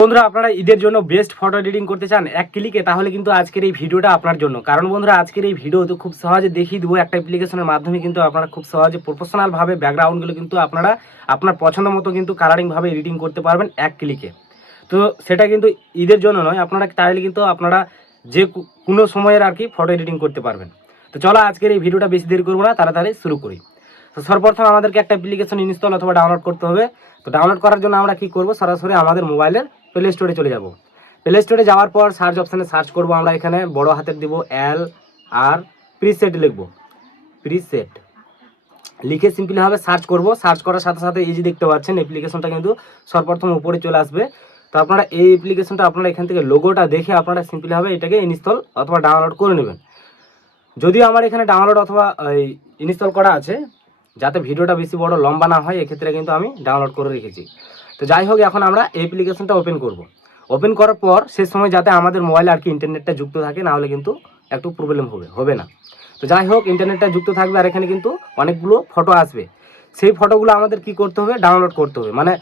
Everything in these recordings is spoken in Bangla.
বন্ধুরা, আপনারা ঈদের জন্য বেস্ট ফটো এডিটিং করতে চান এক ক্লিকে তাহলে কিন্তু আজকের এই ভিডিওটা আপনার জন্য। কারণ বন্ধুরা, আজকের এই ভিডিও তো খুব সহজে দেখিয়ে দেবো, একটা অ্যাপ্লিকেশনের মাধ্যমে কিন্তু আপনারা খুব সহজে প্রফেশনালভাবে ব্যাকগ্রাউন্ডগুলো কিন্তু আপনারা আপনার পছন্দ মতো কিন্তু কালারিংভাবে এডিটিং করতে পারবেন এক ক্লিকে তো সেটা কিন্তু ঈদের জন্য নয়, আপনারা চাইলে কিন্তু আপনারা যে কোনো সময়ের আর কি ফটো এডিটিং করতে পারবেন। তো চলো আজকের এই ভিডিওটা বেশি দেরি করব না, তাড়াতাড়ি শুরু করি। তো সর্বপ্রথম আমাদেরকে একটা অ্যাপ্লিকেশন ইনস্টল অথবা ডাউনলোড করতে হবে। তো ডাউনলোড করার জন্য আমরা কি করব? সরাসরি আমাদের মোবাইলের প্লে স্টোরে চলে যাব। প্লে স্টোরে যাওয়ার পর সার্চ অপশানে সার্চ করব আমরা এখানে, বড় হাতের দিব এল আর প্রিসেট লিখব। প্রিসেট লিখে সিম্পলি ভাবে সার্চ করব। সার্চ করার সাথে সাথে এই যে দেখতে পাচ্ছেন অ্যাপ্লিকেশনটা কিন্তু সর্বপ্রথম উপরে চলে আসবে। তো আপনারা এই অ্যাপ্লিকেশনটা আপনারা এখান থেকে লোগোটা দেখে আপনারা সিম্পলি ভাবে এটাকে ইনস্টল অথবা ডাউনলোড করে নেবেন। যদিও আমার এখানে ডাউনলোড অথবা ইনস্টল করা আছে, যাতে ভিডিওটা বেশি বড় লম্বা না হয়, এক্ষেত্রে কিন্তু আমি ডাউনলোড করে রেখেছি। তো যাই হোক, এখন আমরা অ্যাপ্লিকেশনটা ওপেন করব। ওপেন করার পর সে সময় যাতে আমাদের মোবাইলে আর কি ইন্টারনেটটা যুক্ত থাকে নাহলে কিন্তু একটু প্রবলেম হবে হবে না। তো যাই হোক ইন্টারনেটটা যুক্ত থাকবে আর এখানে কিন্তু অনেকগুলো ফটো আসবে। সেই ফটোগুলো আমাদের কি করতে হবে? ডাউনলোড করতে হবে। মানে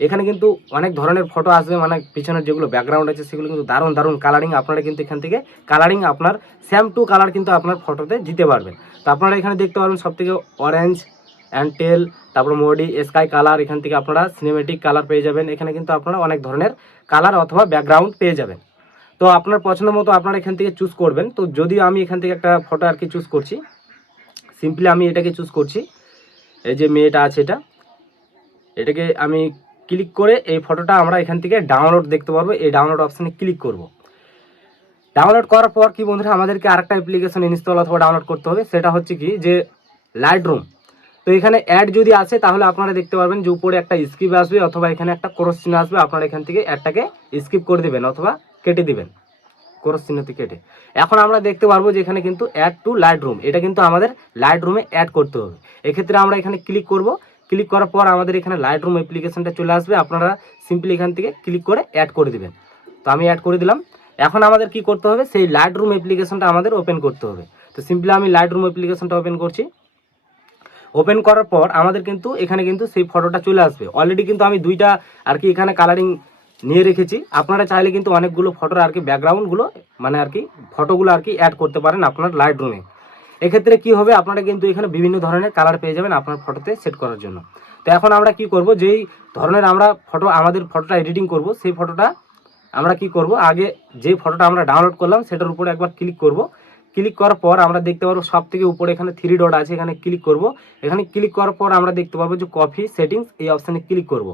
এখানে কিন্তু অনেক ধরনের ফটো আসবে মানে পিছনের যেগুলো ব্যাকগ্রাউন্ড আছে, সেগুলো কিন্তু দারুণ দারুণ কালারিং আপনারা কিন্তু এখান থেকে কালারিং আপনার স্যাম টু কালার কিন্তু আপনার ফটোতে দিতে পারবেন। তো আপনারা এখানে দেখতে পারবেন সব থেকে অরেঞ্জ অ্যান্ড টেল তারপর মোডি স্কাই কালার এখান থেকে আপনারা সিনেমেটিক কালার পেয়ে যাবেন। এখানে কিন্তু আপনারা অনেক ধরনের কালার অথবা ব্যাকগ্রাউন্ড পেয়ে যাবেন। তো আপনার পছন্দ মতো আপনারা এখান থেকে চুজ করবেন। তো যদি আমি এখান থেকে একটা ফটো আর কি চুজ করছি সিম্পলি আমি এটাকে চুজ করছি। এই যে মেয়েটা আছে এটা, এটাকে আমি ক্লিক করে এই ফটোটা আমরা এখান থেকে ডাউনলোড দেখতে পারব। এই ডাউনলোড অপশানে ক্লিক করব। ডাউনলোড করার পর কি বন্ধুরা, আমাদেরকে আরেকটা অ্যাপ্লিকেশন ইনস্টল অথবা ডাউনলোড করতে হবে। সেটা হচ্ছে কি? যে লাইট রুম তো এখানে অ্যাড যদি আসে, তাহলে আপনারা দেখতে পারবেন যে উপরে একটা স্কিপ আসবে অথবা এখানে একটা ক্রস চিহ্ন আসবে। আপনারা এখান থেকে অ্যাডটাকে স্কিপ করে দিবেন অথবা কেটে দিবেন। ক্রস চিহ্নতে কেটে। এখন আমরা দেখতে পারব যে এখানে কিন্তু অ্যাড টু লাইট রুম এটা কিন্তু আমাদের লাইট রুমে অ্যাড করতে হবে। এক্ষেত্রে আমরা এখানে ক্লিক করব। ক্লিক করার পর আমাদের এখানে লাইট রুম অ্যাপ্লিকেশনটা চলে আসবে। আপনারা সিম্পলি এখান থেকে ক্লিক করে অ্যাড করে দিবেন। তো আমি অ্যাড করে দিলাম। এখন আমাদের কি করতে হবে? সেই লাইট রুম অ্যাপ্লিকেশনটা আমাদের ওপেন করতে হবে। তো সিম্পলি আমি লাইট রুম অ্যাপ্লিকেশনটা ওপেন করছি। ওপেন করার পর আমাদের কিন্তু এখানে কিন্তু সেই ফটোটা চলে আসবে। অলরেডি কিন্তু আমি দুইটা আর কি এখানে কালারিং নিয়ে রেখেছি। আপনারা চাইলে কিন্তু অনেকগুলো ফটোর আর কি ব্যাকগ্রাউন্ডগুলো মানে আর কি ফটোগুলো আর কি অ্যাড করতে পারেন আপনার লাইট রুমে এক্ষেত্রে কি হবে, আপনারা কিন্তু এখানে বিভিন্ন ধরনের কালার পেয়ে যাবেন আপনার ফটোতে সেট করার জন্য। তো এখন আমরা কি করব, যেই ধরনের আমরা ফটো আমাদের ফটোটা এডিটিং করব, সেই ফটোটা আমরা কি করব, আগে যে ফটোটা আমরা ডাউনলোড করলাম, সেটার উপরে একবার ক্লিক করব। ক্লিক করার পর আমরা দেখতে পারব সব থেকে উপরে এখানে থ্রি ডট আছে, এখানে ক্লিক করব। এখানে ক্লিক করার পর আমরা দেখতে পাবো যে কফি সেটিংস এই অপশানে ক্লিক করব।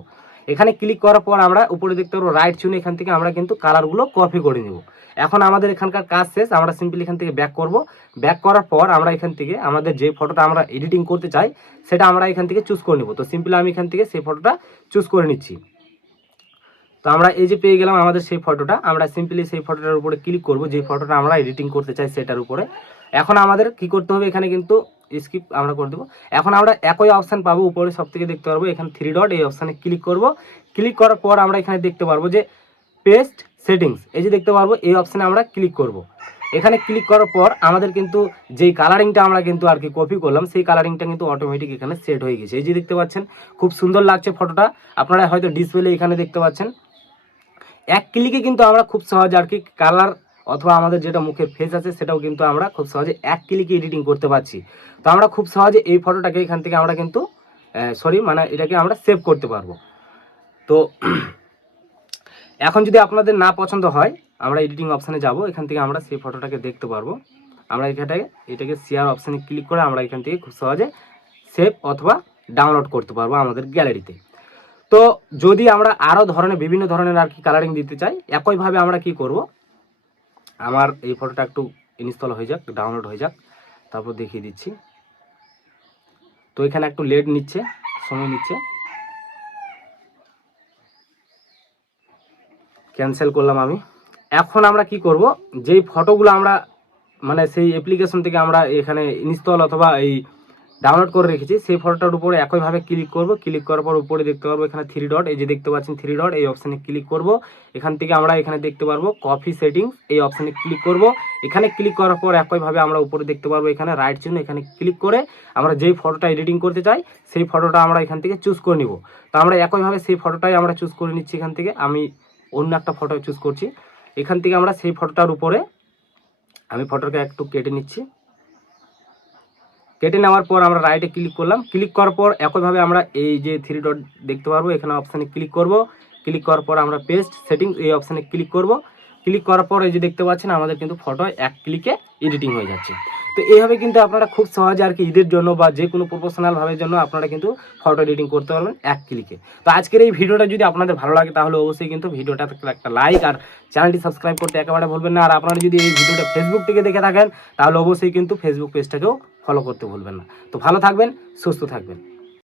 এখানে ক্লিক করার পর আমরা উপরে দেখতে পারব রাইট চুনে এখান থেকে আমরা কিন্তু কালারগুলো কপি করে নেব। এখন আমাদের এখানকার কাজ শেষ, আমরা সিম্পলি এখান থেকে ব্যাক করব। ব্যাক করার পর আমরা এখান থেকে আমাদের যে ফটোটা আমরা এডিটিং করতে চাই, সেটা আমরা এখান থেকে চুজ করে নেব। তো সিম্পলি আমি এখান থেকে সেই ফটোটা চুজ করে নিচ্ছি। তো আমরা এই যে পেয়ে গেলাম আমাদের সেই ফটোটা, আমরা সিম্পলি সেই ফটোটার উপরে ক্লিক করব, যে ফটোটা আমরা এডিটিং করতে চাই সেটার উপরে। এখন আমাদের কি করতে হবে, এখানে কিন্তু স্কিপ আমরা করে দেবো। এখন আমরা একই অপশান পাবো, উপরে সব থেকে দেখতে পারব, এখানে থ্রি ডট এই অপশানে ক্লিক করব। ক্লিক করার পর আমরা এখানে দেখতে পারব যে পেস্ট সেটিংস এই যে দেখতে পারব, এই অপশানে আমরা ক্লিক করব। এখানে ক্লিক করার পর আমাদের কিন্তু যেই কালারিংটা আমরা কিন্তু আর কি কপি করলাম, সেই কালারিংটা কিন্তু অটোমেটিক এখানে সেট হয়ে গেছে। এই যে দেখতে পাচ্ছেন, খুব সুন্দর লাগছে ফটোটা। আপনারা হয়তো ডিসপ্লে এখানে দেখতে পাচ্ছেন। এক ক্লিকে কিন্তু আমরা খুব সহজে আর কি কালার অথবা আমাদের যেটা মুখে ফেস আছে, সেটাও কিন্তু আমরা খুব সহজে এক ক্লিকে এডিটিং করতে পারছি। তো আমরা খুব সহজে এই ফটোটাকে এখান থেকে আমরা কিন্তু সরি মানে এটাকে আমরা সেভ করতে পারব। তো এখন যদি আপনাদের না পছন্দ হয়, আমরা এডিটিং অপশানে যাব। এখান থেকে আমরা সেই ফটোটাকে দেখতে পারব। আমরা এখানটাকে এটাকে শেয়ার অপশানে ক্লিক করে আমরা এখান থেকে খুব সহজে সেভ অথবা ডাউনলোড করতে পারব আমাদের গ্যালারিতে তো যদি আমরা আরও ধরনের বিভিন্ন ধরনের আর কি কালারিং দিতে চাই, একইভাবে আমরা কি করব? আমার এই ফটোটা একটু ইনস্টল হয়ে যাক ডাউনলোড হয়ে যাক, তারপর দেখিয়ে দিচ্ছি। তো এখানে একটু লেট নিচ্ছে, সময় নিচ্ছে। ক্যান্সেল করলাম আমি। এখন আমরা কি করব? যেই ফটোগুলো আমরা মানে সেই অ্যাপ্লিকেশন থেকে আমরা এখানে ইনস্টল অথবা এই ডাউনলোড করে রেখেছি। সেই ফটোটার উপরে একইভাবে ক্লিক করব। ক্লিক করার পর উপরে দেখতে পারব এখানে থ্রি ডট এই যে দেখতে পাচ্ছেন থ্রি ডট এই অপশানে ক্লিক করব। এখান থেকে আমরা এখানে দেখতে পারব কফি সেটিংস এই অপশানে ক্লিক করব। এখানে ক্লিক করার পর একইভাবে আমরা উপরে দেখতে পারব এখানে রাইট চিহ্ন, এখানে ক্লিক করে আমরা যেই ফটোটা এডিটিং করতে চাই, সেই ফটোটা আমরা এখান থেকে চুজ করে নিব। তো আমরা একইভাবে সেই ফটোটাই আমরা চুজ করে নিচ্ছি এখান থেকে। আমি অন্য একটা ফটো চুজ করছি। এখান থেকে আমরা সেই ফটোটার উপরে আমি ফটোকে একটু কেটে নিচ্ছি। কেটে নেওয়ার পর আমরা রাইটে ক্লিক করলাম। ক্লিক করার পর একইভাবে আমরা এই যে থ্রি ডট দেখতে পারব, এখানে অপশানে ক্লিক করব। ক্লিক করার পর আমরা পেস্ট সেটিং এই অপশানে ক্লিক করব। ক্লিক করার পর এই যে দেখতে পাচ্ছেন, আমাদের কিন্তু ফটো এক ক্লিকে এডিটিং হয়ে যাচ্ছে। তো এইভাবে কিন্তু আপনারা খুব সহজে আর কি ঈদের জন্য বা যে কোনো প্রফেশনাল ভাবের জন্য আপনারা কিন্তু ফটো এডিটিং করতে পারবেন এক ক্লিকে তো আজকের এই ভিডিওটা যদি আপনাদের ভালো লাগে, তাহলে অবশ্যই কিন্তু ভিডিওটা একটা লাইক আর চ্যানেলটি সাবস্ক্রাইব করতে একেবারে ভুলবেন না। আর আপনারা যদি এই ভিডিওটা ফেসবুক থেকে দেখে থাকেন, তাহলে অবশ্যই কিন্তু ফেসবুক পেজটাকেও ফলো করতে ভুলবেন না। তো ভালো থাকবেন সুস্থ থাকবেন।